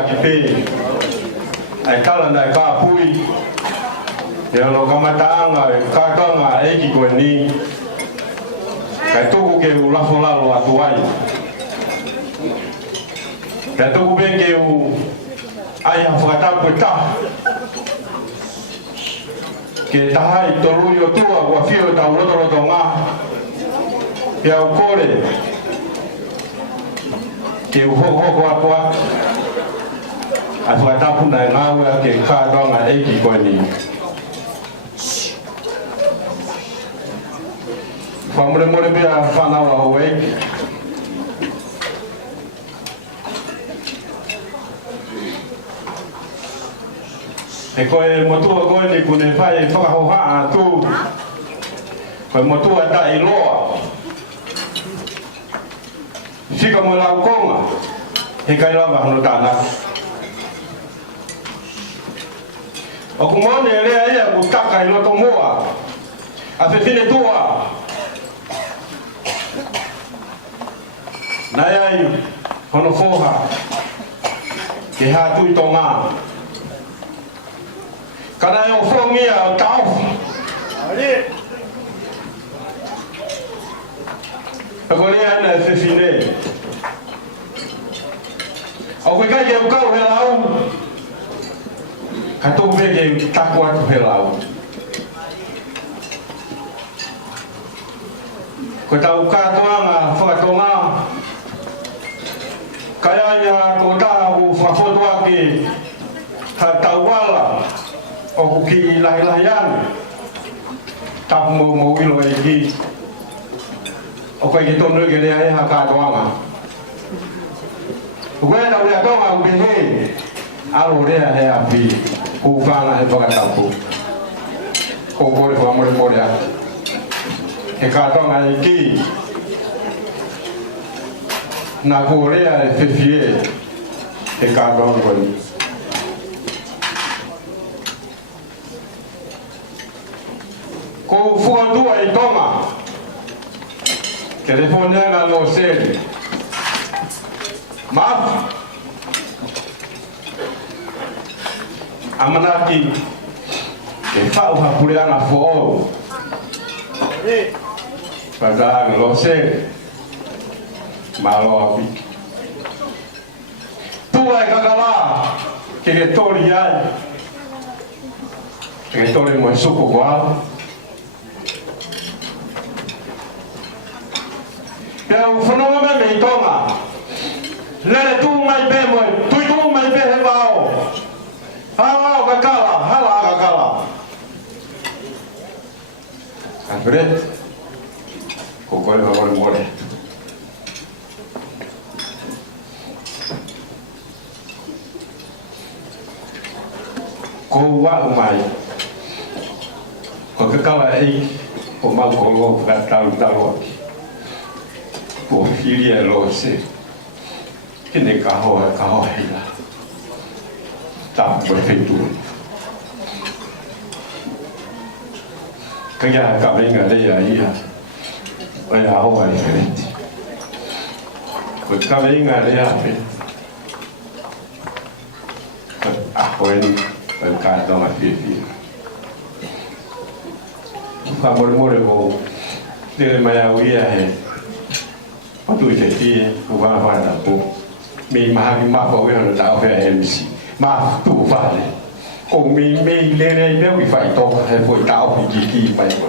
akipe ai kala na ka pui e lo kamatanga ka eki ko ni kai tuku ke u lafo lalo atuai kai tuku ben ke u ai afata pota ke tahai tolu yo tua wa fio ta roto nga ya ukore ke u ho apa afata puna ngawe ke ka donga eki ko ni famole mole bia fana wa howe e koe motua koe ni kune whae whakahoha atu koe motua ta i loa whika mo lau konga he kai lava hano tāna o kumone e lea ia kutaka i loto moa a whewhine tua nai ai hono whoha ke hātui tō ngā kana e o whongia o tau a kore ana e whewhine au koe kai ke ukau he lau ka tōku me ke taku atu he lau ko tau katoanga whakatonga kaya ia ko tāhu whakotoa ki ha tauala o ki lahilahian tapu mo ilo e ki o koe ki tonu ke rea e ha katoanga o koe tau rea tonga u behe alo rea he api u whana he whakatapu o kore whamore morea he katoanga e ki na korea e whewhie he katoanga koe ko fuatua i tonga ke le fonenga no seri maf amanaki ke whau hapureanga fōo padang lo seri malo api tua e kakala ke le tori ai ke le tori mo suku wala ke u whanonga me me i tonga lere tū mai pē moe tui tū mai pē he wao hala o kakala hala a kakala Alfred ko kore wawari more ko wau mai ko kakala ei o mau kolo talu aki po filia lo se kene kaho hila ta perfeito kaya kabenga le aí olha a roupa diferente ko kabenga le ape hoje o cara dá uma fifi favor morego dele mai auia he tu te tie ku va da po mi ma ko we no da fe MC ma tu vale o mi le ne wi fai to he foi da o ki mai ko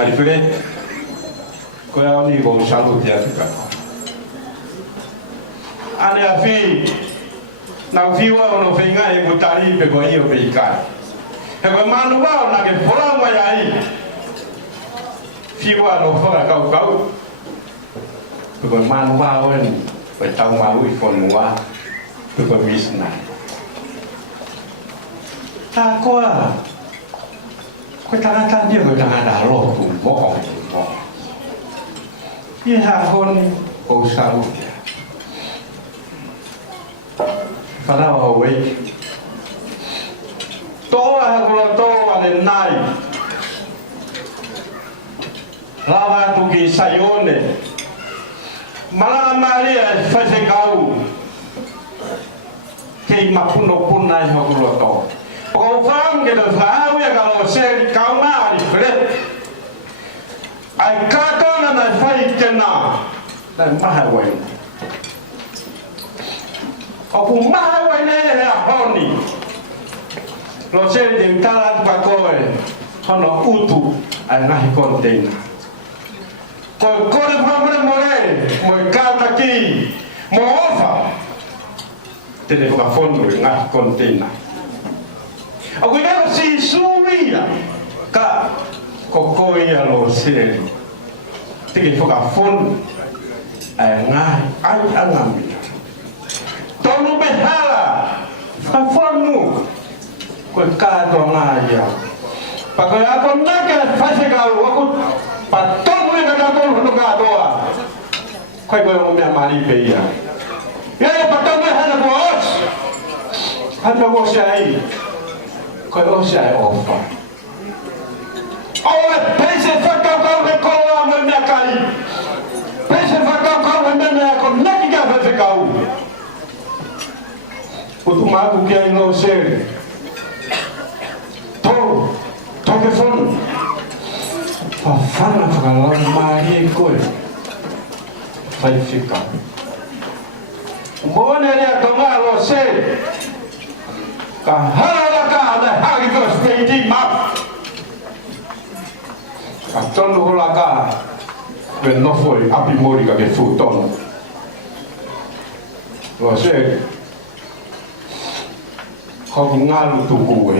ali fere ko ya ni go salu ti aka ane afi na fiwa no fenga e butari pe ko io pe ka he ko manu ba na ke fola wa ya ai fiwa no fola kau pe ko manu ba wen pe tau ma ui fon wa pe ko misna ta ko ta dia ko ta da lo tu mo ye ha hon o salu Fala howe toa hakulo toa le nai lava tu ki sayone Malanga Maria fase kau kei mapuno punai hokuloto o fang ke do fau ya kalau se kau ma di fret ai kato na fai kena dan mahawai o mahawai ne ya honi lo se de kala pa koe hono utu ai nahi container ko de famre more mo kata ki mo ofa telefono nga container o kuinga si suia ka kokoia lo se tiki foka fon ai nga ai angami tonu behala fa fonu ko ka do nga ya pakai ako nake fase ka aku patong ni kata ko no ka doa koi ko mo me mari pe ya ya patong ni hana ko os hana ko sai ko os sai ofa oh pese fa ka ko ko mo me kai pese fa ka ko mo me ko naki ka fase ka u tu ma ku ke no se to ke fon fana kalau mari koe vai ficar mona le tonga lo se ka hala ka da hagi ko stendi map ka tono la ka ben no foi api mori ka ke futon lo se ko ngalu tu koe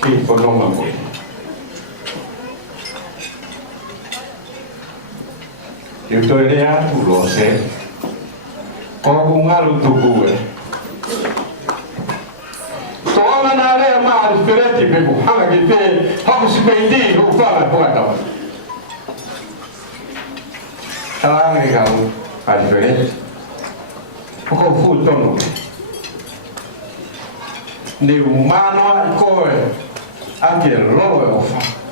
ki fononga koe eu tô olhando você como um garoto boa toma na areia mais diferente pego hanga que tem vamos se pedir o fala porta tá legal a diferente o futono ne humano coi anche lo fa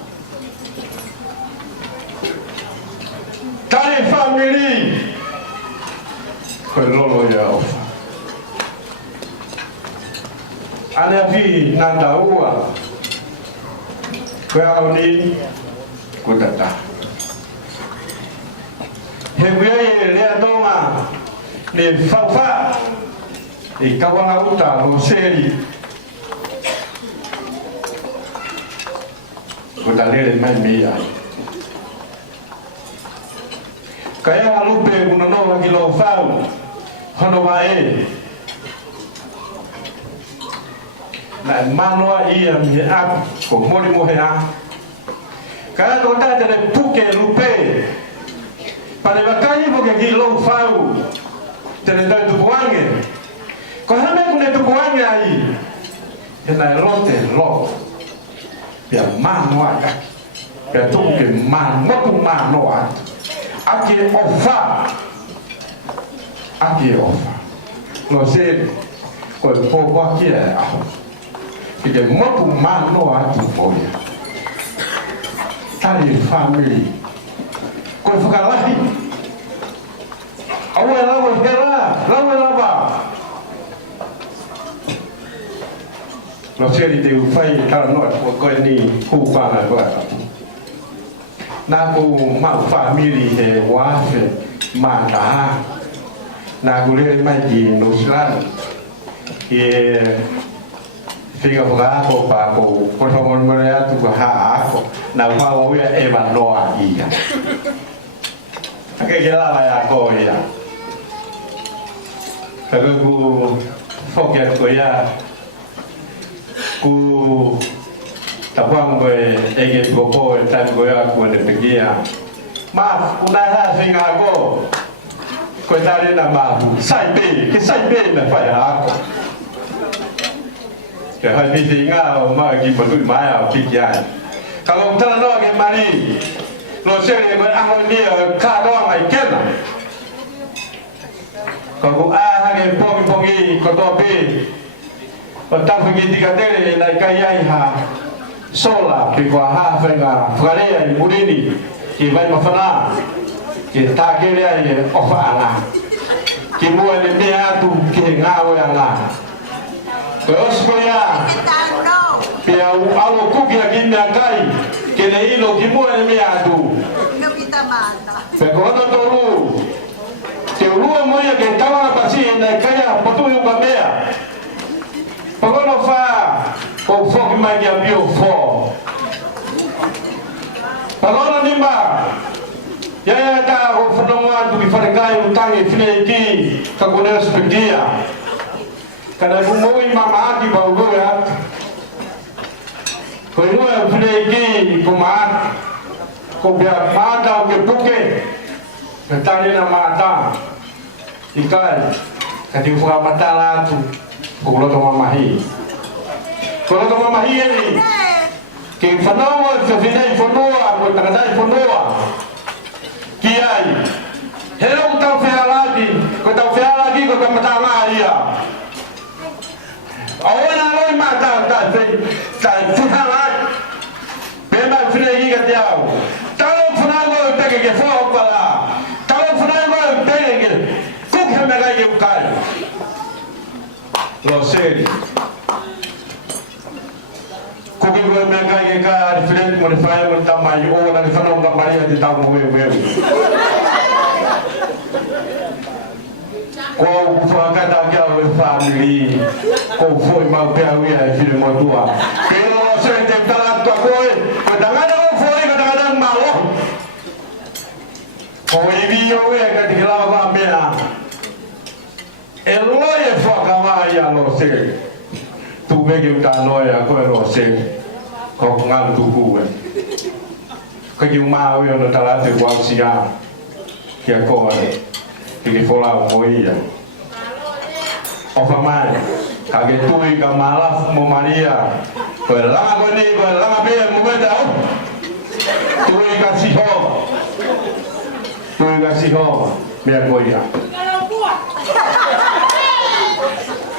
Kali family Kololo ya ofa Ana vi nanda ua Kwa ni kutata Hebuye lea doma Ni fafa I kawanga uta lo seri Kutalele mai mea kaya lupe kuna no lagi lo fau hono mai na mano ia mi ap ko mori mo hea kaya to ta de puke lupe para bakai mo ke lo fau tele da tu buange ko hame kuna tu buange ai na lote lo pia mano aka pia tu ke mano tu mano Aqui ofa não sei qual povo aqui é porque muito mano a tu foi tá de família qual fica lá não sei de o pai tá nós qual ni culpa agora na ko ma family he wafe mata na ko le mai di no slan e fica foga ko pa ko to mon mo ya tu ha ko na pa wo ya e ba lo a ia ake gela ya ko ya ka ko forget ko ya ku tapang ko ege popo tan ko ya ko de pegia ma una ha singa ko ko dare na ma sai be na fa ya ko ke ha ni singa ma ki mo tu ma ya pegia kalau tan no ke mari no se le ma ang ni ka do ngai ken ko ko a ha ke pongi ko to be o ta pergi tiga tele na kai ha sola que com a Rafa na Fareia e Murini que vai para falar ke takele ai ofanga ke mo le mea tu ke ngawe anga ko oskoya pe au kuki aki na kai ke le ilo ke mo le mea tu no kita mata pe ko no toru ke rua mo ya ke tawa pasi na kaya potu yu bamea ko no fa ko foki mai ya bio fo Pagora nimba ya ta o fodonga tu ki faregai utangi fineki ka kone spedia kana kumoi mama ki baugo ya ko no fineki kuma ko bia mata ke buke ka tani na mata ikai ka di fuga mata la tu ko lo to mama hi ni que fanoa se vinei fonoa ko takadai fonoa kiai hero tau fealagi ko tamatanga ia awena loi mata ta fuhala pema finei ga diao talo funago teke ke fo pala talo funago teke ku ke mega ye ukai lo sei Kogi gue mereka yang kah diferent modify mentamai oh nanti fana orang Maria di tahu wewe. Kau faham tak kau family, kau foi mau piawi ay film modua. Pero saya tempelat kau kau, kadang-kadang kau foi kadang-kadang malu. Kau ini yo yang ketiklah apa mena. Eloy fakama ya lo se. Tu bagi udah noya kau eroseng, kau ngal tuku kan? Kau cuma awal nak talat buat siang, kia kau ada, kini pola moi ya. Apa mai? Kaget tuh ikan malas mau Maria, belang kau ni belang apa yang mau tahu? Tuh ikan siho, biar kau ya.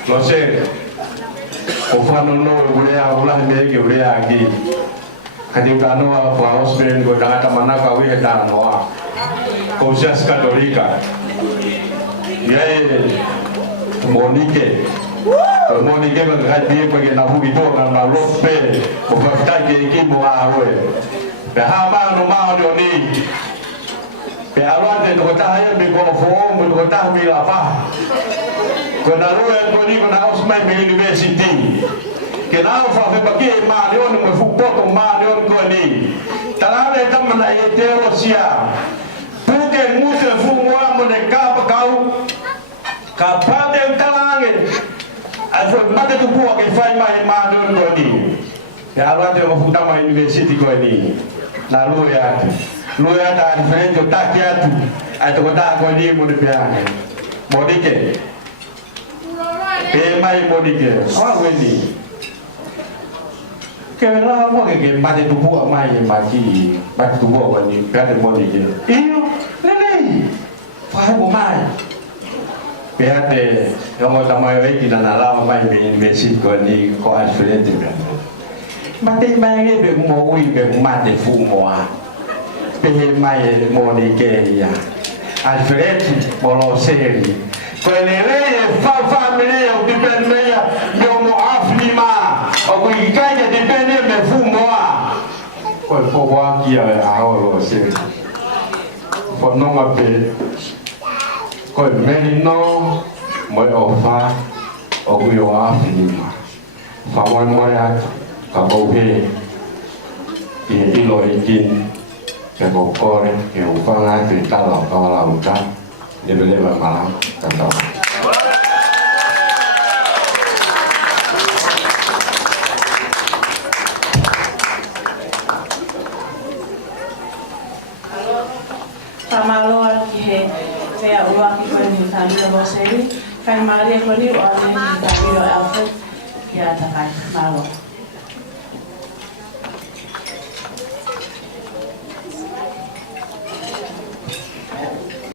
Lo se. Ofano no ulea ulah mege ulea gi kadi kanoa kwa hospital go data manaka wi eta noa ko jas katolika ye monike ba gadi ko ge na hu bito na malope ko fa ge ki mo awe be ha ma no ma no ni be alwa de ko ta ya be ko fo mo ko ta mi la pa Kena luar kau ni kena Osman University. Kena apa bagi marion memfukot marion kau ni. Terada teman ayat terosia. Bukan musuh semua mereka berkau. Kapan yang terangin. Asal mata tu buat kefai marion kau ni. Ya Allah dia memfukot University kau ni. Lalu ya, ada diferensi tak ya tu. Atau kata kau ni mau dibiarkan. Mau dikit. Mai modike, awak ni. Kalau awak ke mati tubuh mai mati, mati tubuh ni, ada modike. Iyo, lele, faham mai. Pihak yang tamai lagi dan alam mai universiti kau ni kau asfilet juga. Mati mai ni bermoi bermati fumua. Pihak mai modike ya. Asfilet bolos seri. Penilai family yang dependent yang muaflima, aku ikan yang dependent mefumua. Kau bawa kia awal sih, kau nong apa? Kau menino, mau apa? Aku yang muaflima. Fawan moya, kau he, ini lo ikin, kau kore, kau pangan kita kau lautan. Dia boleh malam atau Pamalo que vea o aqui com ele tá vendo você, faz Maria com ele ou a gente tá vendo Alfred que atacar malo.